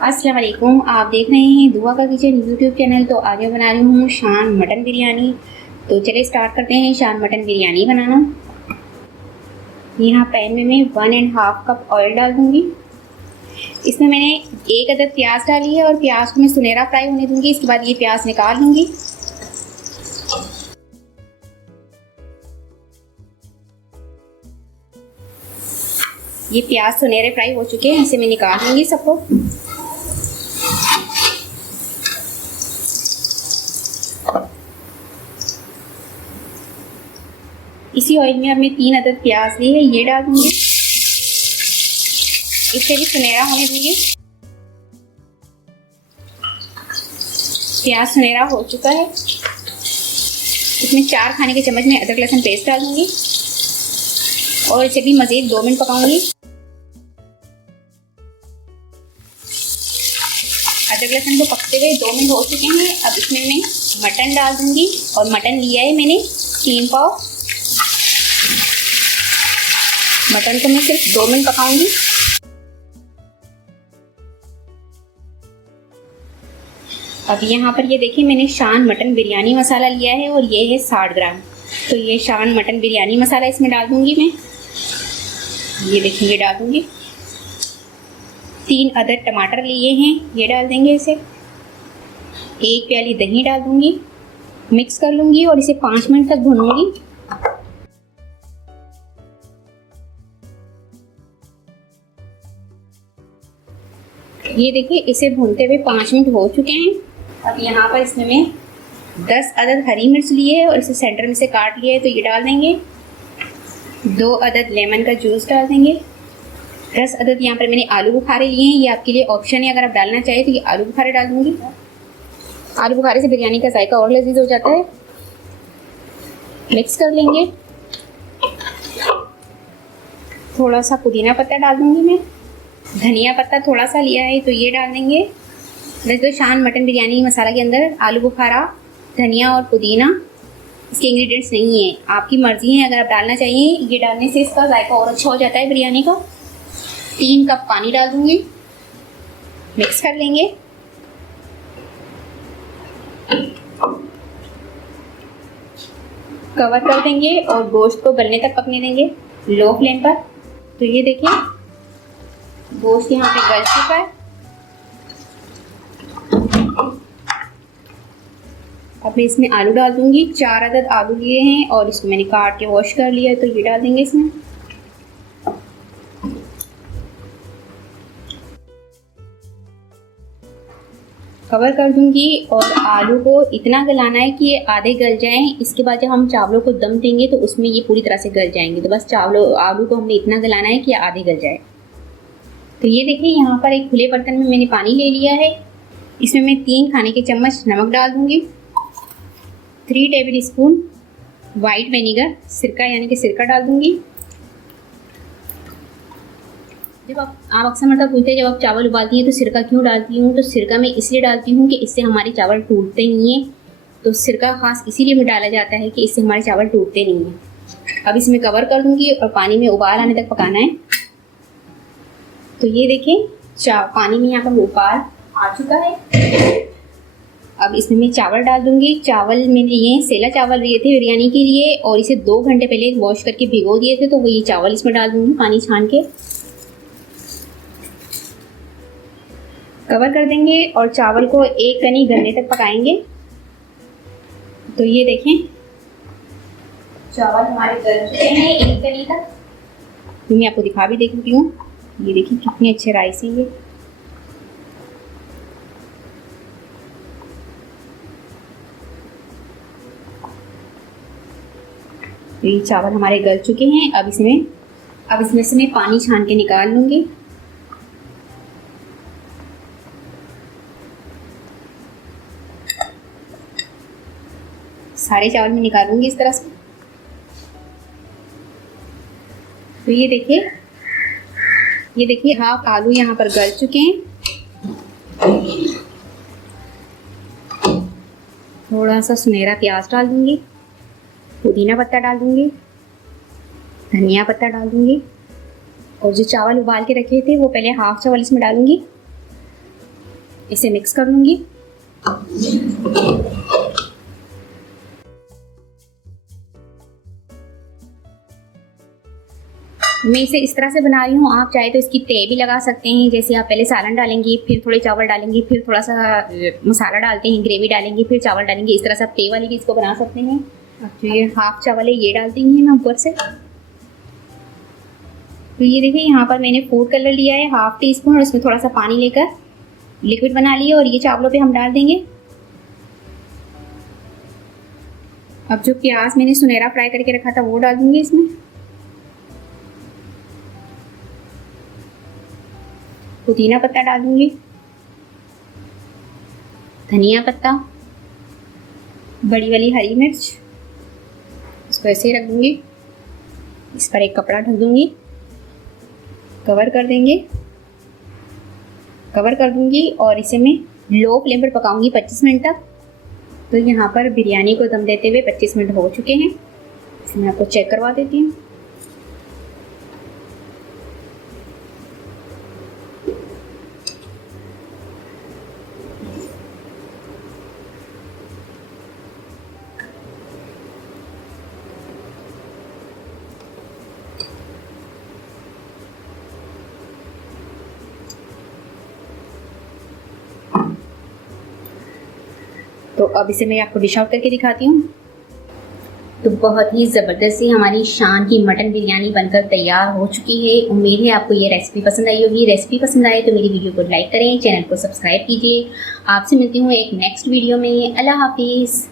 अस्सलाम वालेकुम। आप देख रहे हैं दुआ का किचन यूट्यूब चैनल। तो आज मैं बना रही हूँ शान मटन बिरयानी। तो चलिए स्टार्ट करते हैं शान मटन बिरयानी बनाना। यहाँ पैन में मैं 1.5 कप ऑयल डाल दूँगी। इसमें मैंने 1 अदद प्याज डाली है और प्याज को मैं सुनहरा फ्राई होने दूँगी। इसके बाद ये प्याज निकाल लूँगी। ये प्याज सुनहरे फ्राई हो चुके हैं, इसे मैं निकाल लूँगी सबको। इसी ऑयल में अब मैं 3 अदद प्याज ली है, ये डाल दूंगी। इसे भी सुनहरा होने दूंगी। प्याज सुनहरा हो चुका है। इसमें 4 खाने के चम्मच में अदरक लहसुन पेस्ट डाल दूंगी और इसे भी मज़ीद 2 मिनट पकाऊंगी। अदरक लहसुन को पकते हुए 2 मिनट हो चुके हैं। अब इसमें मैं मटन डाल दूंगी और मटन लिया है मैंने 3 पाव। मटन को मैं सिर्फ 2 मिनट पकाऊंगी। अब यहाँ पर ये देखिए मैंने शान मटन बिरयानी मसाला लिया है और ये है 60 ग्राम। तो ये शान मटन बिरयानी मसाला इसमें डाल दूंगी मैं। ये देखिए ये डाल दूंगी। 3 अदद टमाटर लिए हैं, ये डाल देंगे इसे। 1 प्याली दही डाल दूंगी। मिक्स कर लूंगी और इसे 5 मिनट तक भूनूंगी। ये देखिए इसे भूनते हुए 5 मिनट हो चुके हैं। अब यहाँ पर इसमें मैं 10 अदद हरी मिर्च लिए है और इसे सेंटर में से काट लिया है, तो ये डाल देंगे। 2 अदद लेमन का जूस डाल देंगे। 10 अदद यहाँ पर मैंने आलू बुखारे लिए हैं, ये आपके लिए ऑप्शन है, अगर आप डालना चाहें तो ये आलू बुखारे डाल दूँगी। आलू बुखारे से बिरयानी का जायका और लजीज हो जाता है। मिक्स कर लेंगे। थोड़ा सा पुदीना पत्ता डाल दूँगी मैं। धनिया पत्ता थोड़ा सा लिया है, तो ये डाल देंगे। वैसे तो शान मटन बिरयानी मसाला के अंदर आलू बुखारा, धनिया और पुदीना इसके इंग्रेडिएंट्स नहीं है, आपकी मर्ज़ी है, अगर आप डालना चाहिए ये डालने से इसका जायका और अच्छा हो जाता है बिरयानी का। 3 कप पानी डाल दूँगी। मिक्स कर लेंगे। कवर कर देंगे और गोश्त को गलने तक पकने देंगे लो फ्लेम पर। तो ये देखिए गोश्त यहाँ पे गल चुका है। अब मैं इसमें आलू डाल दूंगी। 4 अदद आलू लिए हैं और इसको मैंने काट के वॉश कर लिया है, तो ये डाल देंगे इसमें। कवर कर दूंगी और आलू को इतना गलाना है कि ये आधे गल जाएं। इसके बाद जब हम चावलों को दम देंगे तो उसमें ये पूरी तरह से गल जाएंगे। तो बस आलू को हमने इतना गलाना है कि आधे गल जाए। तो ये देखिए यहाँ पर एक खुले बर्तन में मैंने पानी ले लिया है। इसमें मैं 3 खाने के चम्मच नमक डाल दूंगी। 3 टेबल स्पून वाइट विनेगर सिरका यानी कि सिरका डाल दूंगी। जब आप अक्सर मतलब पूछते हैं जब आप चावल उबालती हैं तो सिरका क्यों डालती हूँ, तो सिरका मैं इसलिए डालती हूँ कि इससे हमारे चावल टूटते नहीं हैं। तो सिरका खास इसीलिए में डाला जाता है कि इससे हमारे चावल टूटते नहीं हैं। अब इसमें कवर कर दूंगी और पानी में उबाल आने तक पकाना है। तो ये देखिए पानी में यहाँ पर उबाल आ चुका है। अब इसमें मैं चावल डाल दूंगी। चावल मैंने लिए सेला चावल लिए थे बिरयानी के लिए और इसे 2 घंटे पहले वॉश करके भिगो दिए थे, तो वो ये चावल इसमें डाल दूंगी पानी छान के। कवर कर देंगे और चावल को 1 कनी गलने तक पकाएंगे। तो ये देखें चावल हमारे गल चुके हैं 1 कनी तक। मैं आपको दिखा भी देती हूँ। ये देखिए कितने अच्छे राइस हैं ये। तो ये चावल हमारे गल चुके हैं। अब इसमें से मैं पानी छान के निकाल लूँगी। सारे चावल मैं निकालूंगी इस तरह से। तो ये देखिए हाफ आलू यहाँ पर गल चुके हैं। थोड़ा सा सुनहरा प्याज डाल दूंगी। पुदीना पत्ता डाल दूंगी। धनिया पत्ता डाल दूंगी और जो चावल उबाल के रखे थे वो पहले हाफ चावल इसमें डालूंगी इसे मिक्स कर लूँगी। मैं इसे इस तरह से बना रही हूँ, आप चाहे तो इसकी तय भी लगा सकते हैं। जैसे आप पहले सालन डालेंगी, फिर थोड़े चावल डालेंगी, फिर थोड़ा सा मसाला डालते हैं, ग्रेवी डालेंगी, फिर चावल डालेंगी। इस तरह से आप तय वाली भी इसको बना सकते हैं। अब जो ये हाफ चावल है ये डाल देंगी मैं ऊपर से। तो ये देखिए यहाँ पर मैंने फूड कलर लिया है हाफ टी स्पून, और इसमें थोड़ा सा पानी लेकर लिक्विड बना लिया, और ये चावलों पे हम डाल देंगे। अब जो प्याज मैंने सुनहरा फ्राई करके रखा था वो डाल दूंगी इसमें। पुदीना पत्ता डाल दूंगी, धनिया पत्ता, बड़ी वाली हरी मिर्च, इसको ऐसे ही रख दूंगी। इस पर एक कपड़ा ढक दूंगी, कवर कर देंगे, कवर कर दूंगी, और इसे मैं लो फ्लेम पर पकाऊंगी 25 मिनट तक। तो यहाँ पर बिरयानी को दम देते हुए 25 मिनट हो चुके हैं। इसे मैं आपको चेक करवा देती हूँ। तो अब इसे मैं आपको डिश आउट करके दिखाती हूँ। तो बहुत ही ज़बरदस्त सी हमारी शान की मटन बिरयानी बनकर तैयार हो चुकी है। उम्मीद है आपको ये रेसिपी पसंद आई होगी। रेसिपी पसंद आए तो मेरी वीडियो को लाइक करें, चैनल को सब्सक्राइब कीजिए। आपसे मिलती हूँ एक नेक्स्ट वीडियो में। अल्लाह हाफिज़।